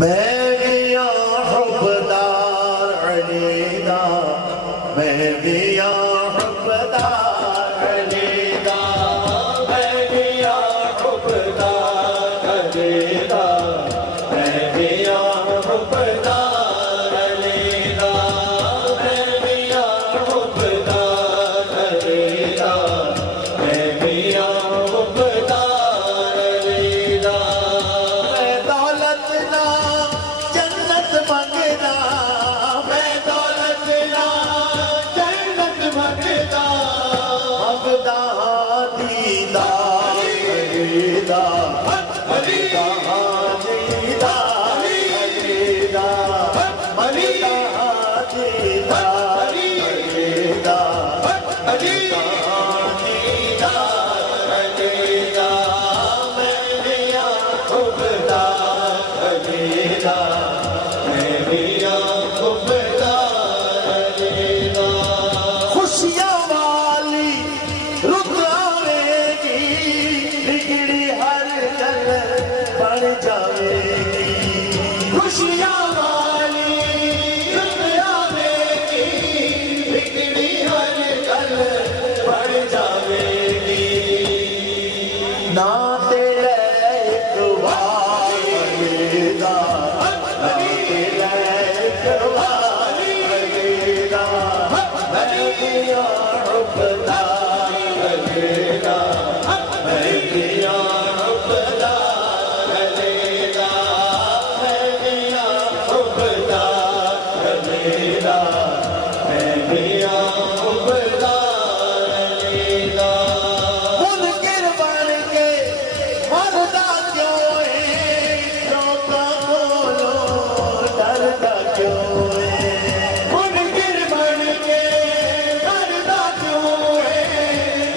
मैं भी हुब्बदार अली दा, मैं भी हुब्बदार अली दा, मैं भी हुब्बदार अली दा, मैं भी हुब्बदार अली दा, मैं भी हुब्बदार अली दा, मैं भी हुब्बदार अली दा। मैं दौलत ना जन्नत मंगदा, मैं दौलत ना जन्नत मंगदा, मंगदा दीदार अली दा, मंगदा दीदार अली दा, मंगदा दीदार अली दा, मंगदा दीदार अली दा। मैं भी हुब्बदार अली दा, मैं भी हुब्बदार अली दा। खुशियां वाली रुत आवेगी, बिगड़ी हर गल बन जावेगी। खुशियां वाली रुत आवेगी, बिगड़ी हर गल बन जावेगी। ना तेरे एक वार अली दा, ना तेरे एक वार अली दा, मैं भी हुब्बदार अली दा, मैं भी हुब्बदार अली दा, मैं भी हुब्बदार अली दा, मैं भी हुब्बदार अली दा। मुनकिर बन के मरदा क्यों है, लोकां कोलों डरदा क्यों है। मुनकिर बन के मरदा क्यों है,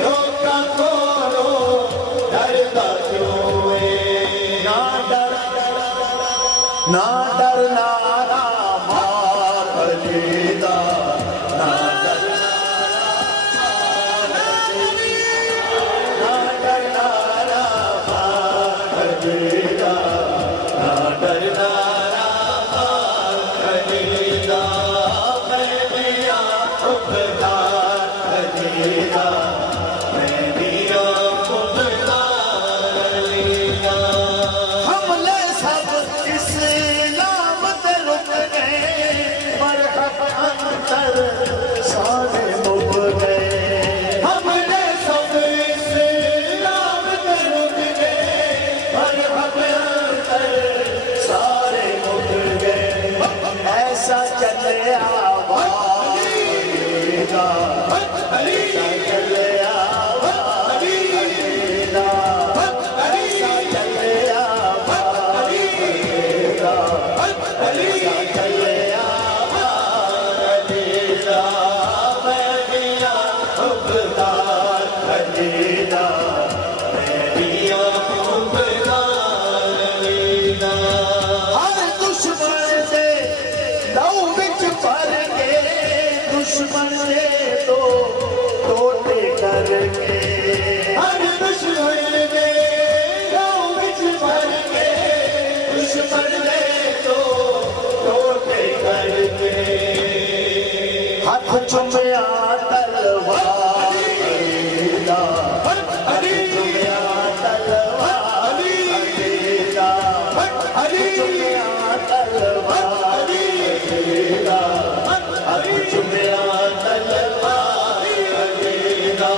लोकां कोलों डरदा क्यों है। ना डर ना डरना ना मार अली दा, ना डरना ना डरना ना मार अली दा, ना डरना ना मार अली दा। मैं भी हुब्बदार अली दा, मैं भी हुब्बदार अली दा। हमले सब इस्लाम ते रुक गए, मरहब अंतर सारे मुक गए। हमले सब इस्लाम ते रुक गए, मरहब अंतर सारे मुक गए। ऐसा चले आवाज़ अली दा, ऐसा चले आवाज़ अली दा, ऐसा चले आवाज़ अली दा, ऐसा चले आवाज़ अली दा। मैं भी हुब्बदार अली दा, मैं भी हुब्बदार अली दा। हर दुश्मन दे लहू विच भर के, दुश्मन दे तो टोटे करके। हर दुश्मन दे लहू विच भर के, दुश्मन दे तो टोटे करके। हाथ चुमिया तलवार अली दा, हाथ चुमिया तलवार अली दा, हाथ चुमिया तलवार अली दा, हाथ चुमिया तलवार अली दा।